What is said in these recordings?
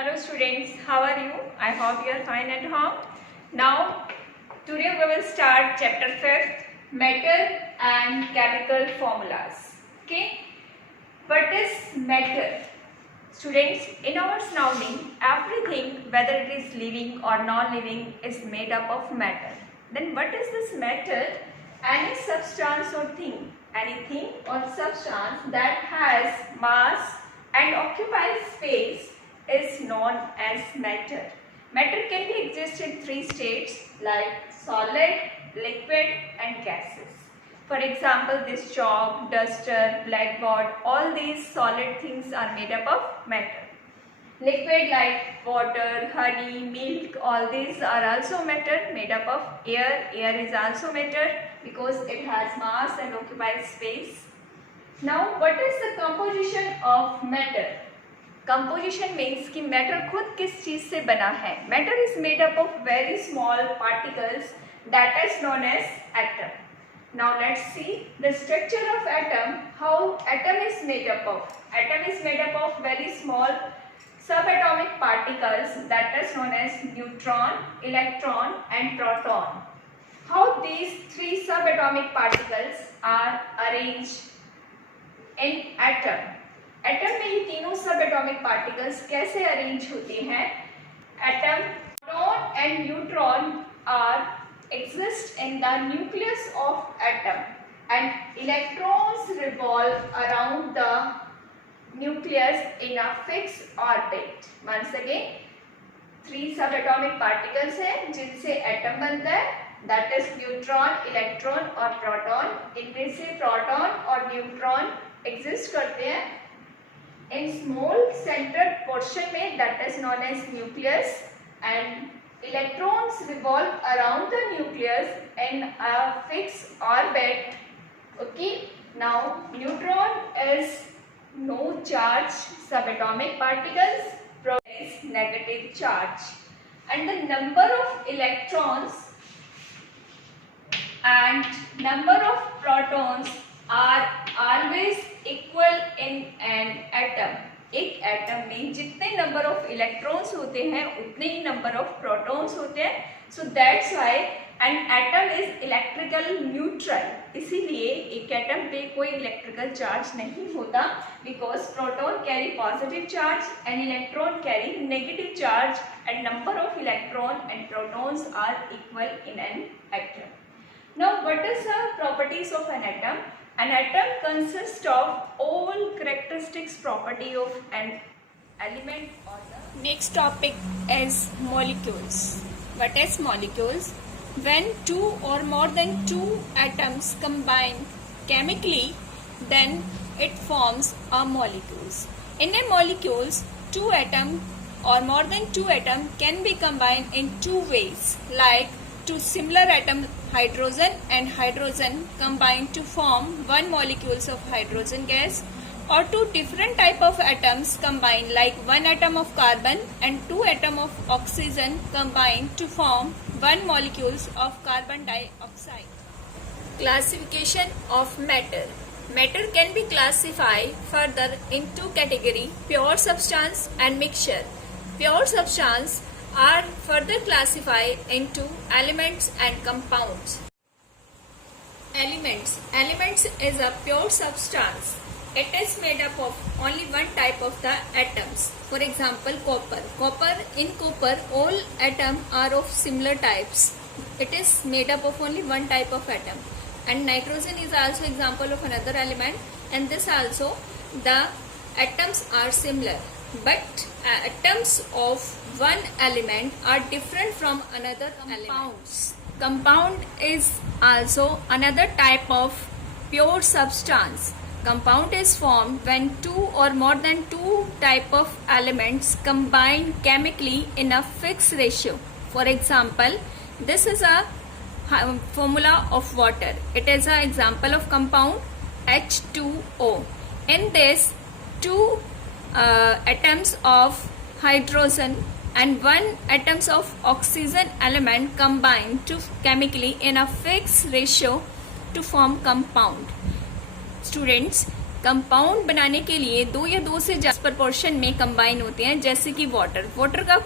Hello students, how are you? I hope you are fine at home. Now, today we will start chapter 5th, Matter and Chemical Formulas. Okay, what is matter? Students, in our surrounding, everything, whether it is living or non-living, is made up of matter. Then what is this matter? Any substance or thing, anything or substance that has mass and occupies space is known as matter. Matter can be exist in three states like solid, liquid and gases. For example, this chalk, duster, blackboard, all these solid things are made up of matter. Liquid like water, honey, milk, all these are also matter, made up of air. Air is also matter because it has mass and occupies space. Now, what is the composition of matter? Composition means कि matter खुद किस चीज से बना है. Matter is made up of very small particles that is known as atom. Now let's see the structure of atom. How atom is made up of? Atom is made up of very small subatomic particles that is known as neutron, electron and proton. How these three subatomic particles are arranged in atom? Atom में ये तीनों सब atomic particles कैसे arrange होते हैं? Atom, proton and neutron are exist in the nucleus of atom and electrons revolve around the nucleus in a fixed orbit. Once again, three subatomic particles हैं जिनसे atom बनता है, that is न्यूट्रॉन, इलेक्ट्रॉन और proton. इनमें से proton और neutron exist करते हैं in small centered portion में, that is known as nucleus, and electrons revolve around the nucleus in a fixed orbit. Okay, now neutron is no charge subatomic particles, proton is negative charge, and the number of electrons and number of protons are always equal in an atom. एक atom में जितने number of electrons होते हैं उतने ही number of protons होते हैं. So that's why an atom is electrical neutral. इसीलिए एक एटम पे कोई इलेक्ट्रिकल चार्ज नहीं होता, because proton carry positive charge and electron carry negative charge and number of electron and protons are equal in an atom. Now, what is the properties of an atom? An atom consists of all characteristics property of an element or the. Next topic is molecules. What is molecules? When two or more than two atoms combine chemically, then it forms a molecules. In a molecules, two atom or more than two atom can be combined in two ways, like two similar atom hydrogen and hydrogen combine to form one molecules of hydrogen gas, or two different type of atoms combine like one atom of carbon and two atom of oxygen combine to form one molecules of carbon dioxide. Classification of matter. Matter can be classified further in two categories, pure substance and mixture. Pure substance are further classified into elements and compounds. Elements is a pure substance. It is made up of only one type of the atoms. For example, copper. In copper, all atoms are of similar types. It is made up of only one type of atom. And nitrogen is also example of another element, and this also the atoms are similar. But atoms of one element are different from another compounds. Compound is also another type of pure substance. Compound is formed when two or more than two type of elements combine chemically in a fixed ratio. For example, this is a formula of water. It is an example of compound H2O. In this, two atoms of hydrogen and one atoms of oxygen element combine to chemically in a fixed ratio to form compound. Students, compound बनाने के लिए 2 या 2 से ज्यादा proportion में combine होते हैं, जैसे कि वाटर का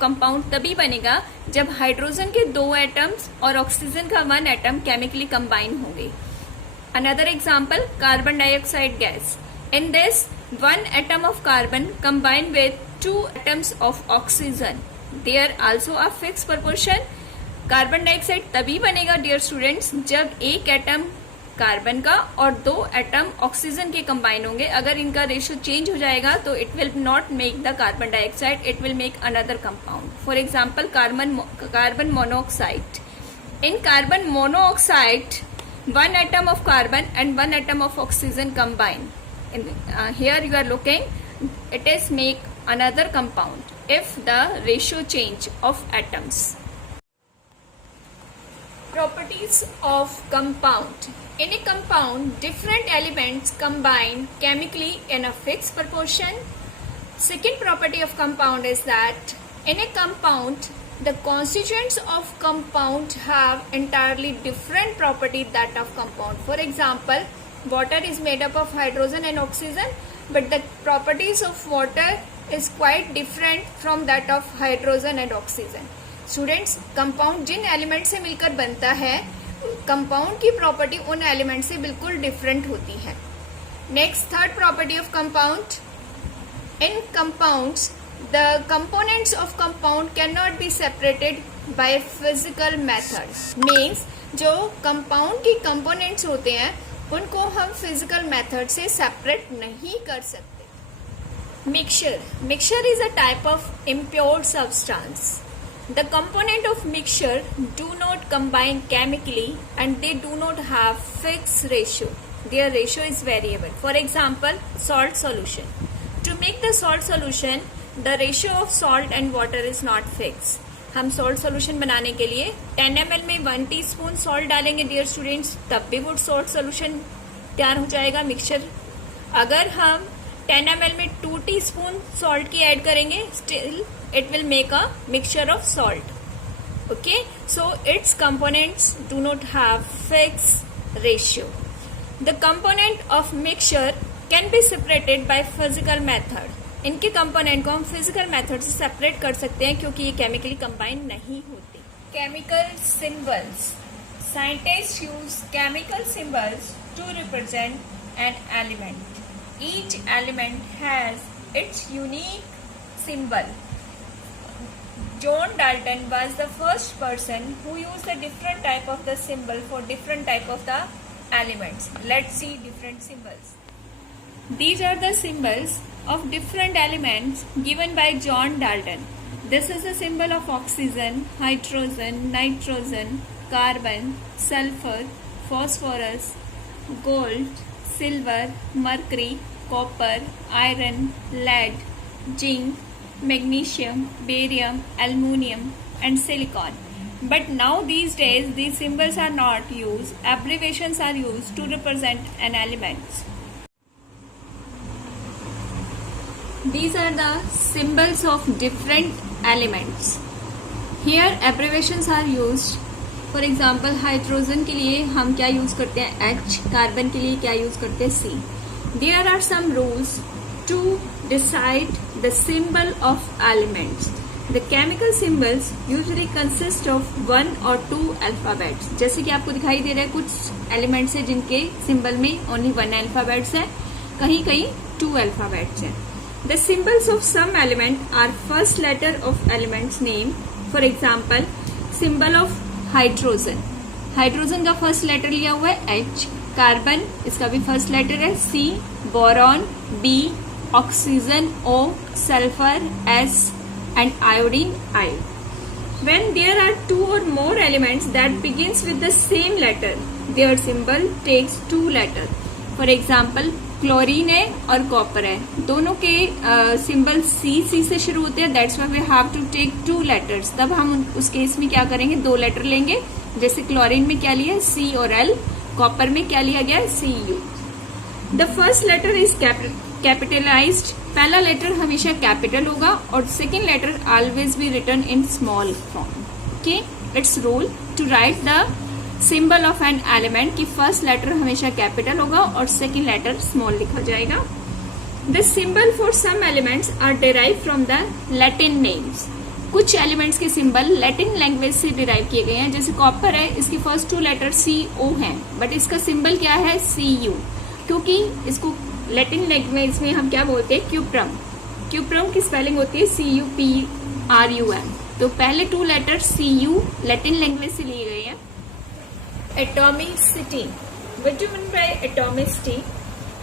कंपाउंड तभी बनेगा जब हाइड्रोजन के 2 एटम्स और ऑक्सीजन का 1 एटम केमिकली कंबाइन होंगे। Another example, carbon dioxide gas. In this 1 atom of carbon combined with 2 atoms of oxygen. There also a fixed proportion. Carbon dioxide तभी बनेगा डियर स्टूडेंट्स जब एक एटम कार्बन का और 2 atom oxygen के combine होंगे। अगर इनका रेशियो चेंज हो जाएगा तो it will not make the carbon dioxide, it will make another compound. For example, carbon monoxide. In carbon monoxide 1 atom of carbon and 1 atom of oxygen combine. Here you are looking, it is make another compound if the ratio change of atoms. Properties of compound. In a compound, different elements combine chemically in a fixed proportion. Second property of compound is that in a compound, the constituents of compound have entirely different property that of compound. For example, water is made up of hydrogen and oxygen, but the properties of water is quite different from that of hydrogen and oxygen. Students, compound जिन element से मिलकर बनता है, compound की property उन element से बिल्कुल different होती है। Next, third property of compound. In compounds the components of compound cannot be separated by physical method. Means जो compound की components होते हैं उनको हम physical method से separate नहीं कर सकते। Mixture is a type of impure substance. The component of mixture do not combine chemically and they do not have fixed ratio. Their ratio is variable. For example, salt solution. To make the salt solution, the ratio of salt and water is not fixed. हम salt solution बनाने के लिए 10 ml में 1 teaspoon salt डालेंगे dear students, तब भी वो salt solution तैयार हो जाएगा मिक्सचर। अगर हम 10 ml में 2 teaspoon salt की ऐड करेंगे, still it will make a mixture of salt. Okay, so its components do not have fixed ratio. The component of mixture can be separated by physical method. इनके component को हम physical method से separate कर सकते हैं क्योंकि ये chemically combine नहीं होते। Chemical symbols. Scientist use chemical symbols to represent an element. Each element has its unique symbol. John Dalton was the first person who used a different type of the symbol for different type of the elements. Let's see different symbols. These are the symbols of different elements given by John Dalton. This is a symbol of oxygen, hydrogen, nitrogen, carbon, sulfur, phosphorus, gold, silver, mercury, copper, iron, lead, zinc, magnesium, barium, aluminium and silicon. But now these days these symbols are not used. Abbreviations are used to represent an element. These are the symbols of different elements. Here abbreviations are used. For example, hydrogen के लिए हम क्या use करते हैं H, carbon के लिए क्या use करते हैं C. There are some rules to decide the symbol of elements. The chemical symbols usually consist of 1 or 2 alphabets. जैसे कि आपको दिखाई दे रहा है कुछ एलिमेंट्स है जिनके सिंबल में ओनली 1 अल्फाबेट्स है, कहीं कहीं 2 अल्फाबेट्स है। The symbols of some element are first letter of element's name. For example, symbol of hydrogen. Hydrogen का फर्स्ट लेटर लिया हुआ है H, कार्बन इसका भी फर्स्ट लेटर है C, boron B, oxygen O, sulphur S and iodine I. When there are 2 or more elements that begins with the same letter, their symbol takes 2 letters. For example, chlorine है और copper है, दोनों के symbol C से शुरू होते हैं, that's why we have to take 2 letters. तब हम उस केस में क्या करेंगे, 2 लेटर लेंगे। जैसे क्लोरीन में क्या लिया है C और L, कॉपर में क्या लिया गया है Cu. The first letter is capitalized, पहला लेटर हमेशा कैपिटल होगा और second letter always be written in small form. Okay, it's rule to write the symbol of an element की फर्स्ट लेटर हमेशा कैपिटल होगा और सेकेंड लेटर स्मॉल लिखा जाएगा. The symbol for some elements are derive from the Latin names. कुछ elements के symbol Latin language से derive किए गए हैं. जैसे कॉपर है, इसकी फर्स्ट टू लेटर CO हैं, बट इसका सिंबल क्या है Cu, क्योंकि इसको लैटिन लैंग्वेज में हम क्या बोलते हैं क्यूप्रम. क्यूप्रम की स्पेलिंग होती है CUPRUM. तो पहले two letter Cu Latin language से लिए गए हैं. Atomicity. What do you mean by atomicity?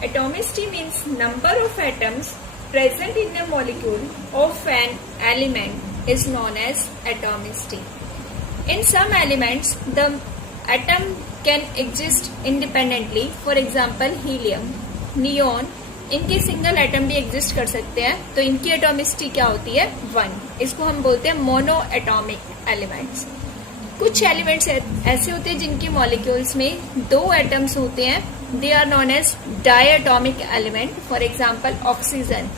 Atomicity means number of atoms present in a molecule of an element is known as atomicity. In some elements, the atom can exist independently. For example, helium, neon. इनके single atom भी exist कर सकते हैं, तो इनकी atomicity क्या होती है 1. इसको हम बोलते हैं मोनो एटॉमिक एलिमेंट्स. कुछ एलिमेंट्स ऐसे होते हैं जिनके मॉलिक्यूल्स में 2 एटम्स होते हैं. They are known as diatomic element. For example, oxygen.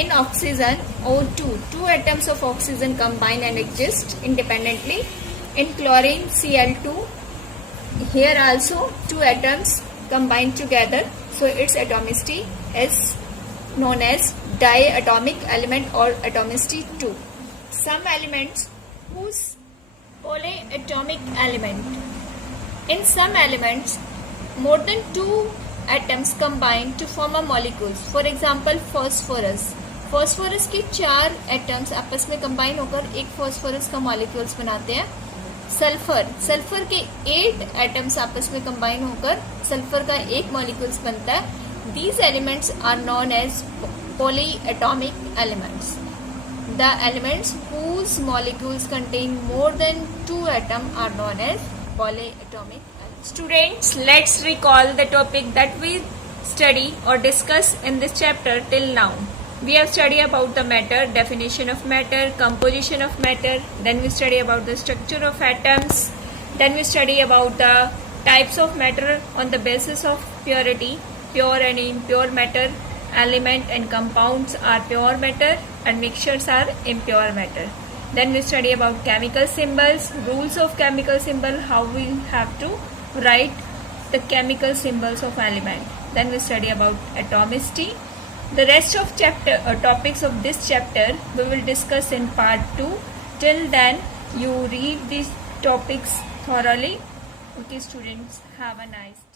In oxygen, O2, 2 atoms of oxygen combine and exist independently. In chlorine, Cl2, here also 2 atoms combine together. So its atomicity is known as diatomic element or atomicity 2. Some elements whose polyatomic element. In some elements, more than 2 atoms combine to form a molecules. For example, phosphorus. phosphorus के 4 atoms आपस में combine होकर एक phosphorus का molecules बनाते हैं. sulfur के 8 atoms आपस में combine होकर sulfur का एक molecules बनता है. These elements are known as polyatomic elements. The elements whose molecules contain more than 2 atoms are known as polyatomic. Students, let's recall the topic that we study or discuss in this chapter till now. We have studied about the matter, definition of matter, composition of matter, then we study about the structure of atoms, then we study about the types of matter on the basis of purity, pure and impure matter, element and compounds are pure matter and mixtures are impure matter. Then we study about chemical symbols, rules of chemical symbol, how we have to write the chemical symbols of element. Then we study about atomicity. The rest of topics of this chapter we will discuss in part 2. Till then, you read these topics thoroughly. Okay, students, have a nice day.